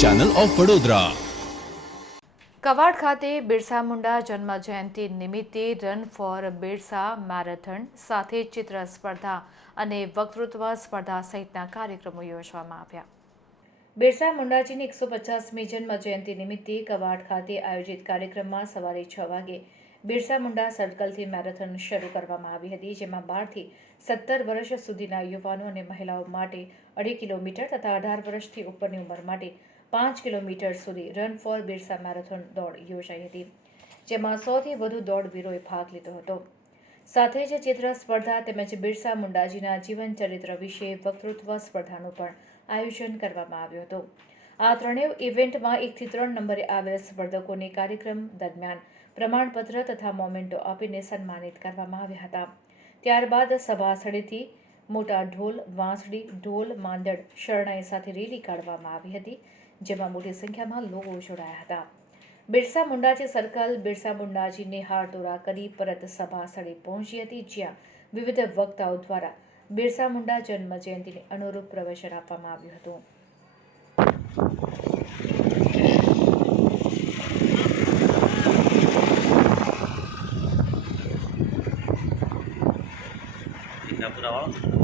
Channel of Vadodara. Quad ખાતે બિરસા મુંડા જન્મ જયંતિ નિમિત્તે રન ફોર બિરસા મેરેથોન સાથે ચિત્ર સ્પર્ધા અને વક્તૃત્વ સ્પર્ધા સહિતના કાર્યક્રમો યોજવામાં આવ્યા। બિરસા મુંડાજીની 150મી જન્મ જયંતિ નિમિત્તે કવાડ ખાતે આયોજિત કાર્યક્રમમાં સવારે 6 વાગે બિરસા મુંડા સર્કલથી મેરેથોન શરૂ કરવામાં આવી હતી, જેમાં 12થી 17 વર્ષ સુધીના યુવાનો અને મહિલાઓ માટે 2.5 કિલોમીટર તથા 18 વર્ષથી ઉપરની ઉંમર માટે 5 કિલોમીટર સુધી રન ફોર બિરસા મેરેથોન દોડ યોજાઈ હતી, જેમાં 100થી વધુ દોડવીરોએ ભાગ લીધો હતો। સાથે જ ચિત્ર સ્પર્ધા તેમજ બિરસા મુંડાજીના જીવન ચરિત્ર વિશે વક્તૃત્વ સ્પર્ધાનું પણ આયોજન કરવામાં આવ્યું હતું। આ ત્રણેય ઇવેન્ટમાં 1 થી 3 નંબરે આવેલ સ્પર્ધકોને કાર્યક્રમ દરમિયાન પ્રમાણપત્ર તથા મોમેન્ટો આપીને સન્માનિત કરવામાં આવ્યા હતા। ત્યારબાદ સભા સ્થળેથી મોટા ઢોલ, વાંસળી, ઢોલ, માંદડ, શરણાઈ સાથે રેલી કાઢવામાં આવી હતી, જેમાં મોટી સંખ્યામાં લોકો જોડાયા હતા। બિરસા મુંડાજી સર્કલ બિરસા મુંડાજીને હારતોરા કરી પરત સભા સ્થળે પહોંચી હતી, જ્યાં વિવિધ વક્તાઓ દ્વારા બિરસા મુંડા જન્મ જયંતિને અનુરૂપ પ્રવચન આપવામાં આવ્યું હતું। પૂરા